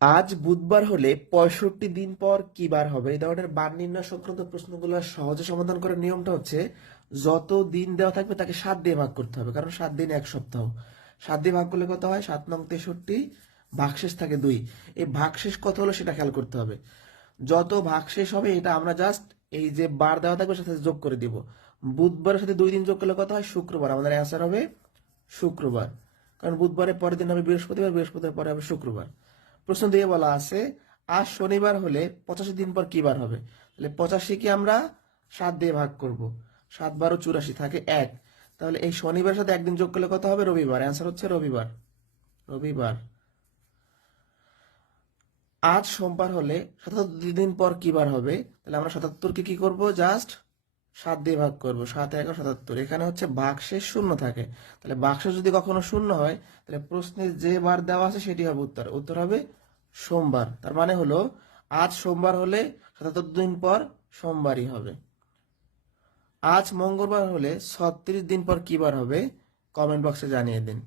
আজ বুধবার হলে 65 দিন পর কি বার হবে? এই ধরনের বার নির্ণয় সংক্রান্ত প্রশ্নগুলো সহজে সমাধান করার নিয়মটা হচ্ছে, যত দিন দেওয়া থাকবে তাকে 7 দিয়ে ভাগ করতে হবে, কারণ 7 দিন 1 সপ্তাহ। 7 দিয়ে ভাগ করলে কত হয়? 7 নং 63, ভাগশেষ থাকে 2। এই ভাগশেষ কত হলো সেটা খেয়াল করতে হবে। যত ভাগশেষ হবে এটা আমরা জাস্ট এই যে বার দেওয়া থাকবে সাথে যোগ করে দিব। বুধবারের সাথে 2 দিন যোগ করলে কত হয়? শুক্রবার। আমাদের অ্যান্সার হবে শুক্রবার, কারণ বুধবারের পরের দিন হবে বৃহস্পতিবার, বৃহস্পতিবার পরে হবে শুক্রবার। প্রশ্ন দিয়ে বলা আছে, আজ শনিবার হলে 85 দিন পর কি বার হবে? তাহলে 85 কি আমরা 7 দিয়ে ভাগ করব। 7 × 12 = 84, থাকে 1। তাহলে এই শনিবারের সাথে একদিন যোগ করলে কত হবে? রবিবার। অ্যান্সার হচ্ছে রবিবার। রবিবার। আজ সোমবার হলে 77 দিন পর কি বার হবে? তাহলে আমরা 77কে কি করব? জাস্ট 7 দিয়ে ভাগ করব। 7 × 1 = 77। এখানে হচ্ছে ভাগশেষ শূন্য থাকে। তাহলে ভাগশেষ যদি কখনো শূন্য হয়, তাহলে প্রশ্নে যে বার দেওয়া আছে সেটি হবে উত্তর। উত্তর হবে সোমবার। তার মানে হলো আজ সোমবার হলে 77 দিন পর সোমবারই হবে। আজ মঙ্গলবার হলে 36 দিন পর কি বার হবে? কমেন্ট বক্সে জানিয়ে দিন।